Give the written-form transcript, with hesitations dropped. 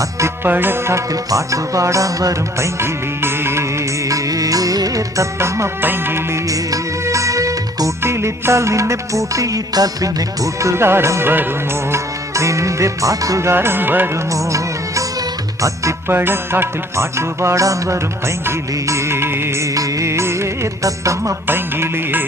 അത്തിപ്പഴക്കാട്ടിൽ പാട്ടുപാടാൻ വരും പൈങ്കിളിയേ, തത്തമ്മ പൈങ്കിളിയേ. കൂട്ടിലിട്ടാൽ നിന്നെ പൂട്ടിയിട്ടാൽ പിന്നെ കൂട്ടുകാരൻ വരുമോ, നിന്റെ പാട്ടുകാരൻ വരുമോ? അത്തിപ്പഴക്കാട്ടിൽ പാട്ടുപാടാൻ വരും പൈങ്കിളിയേ, തത്തമ്മ പൈങ്കിളിയേ.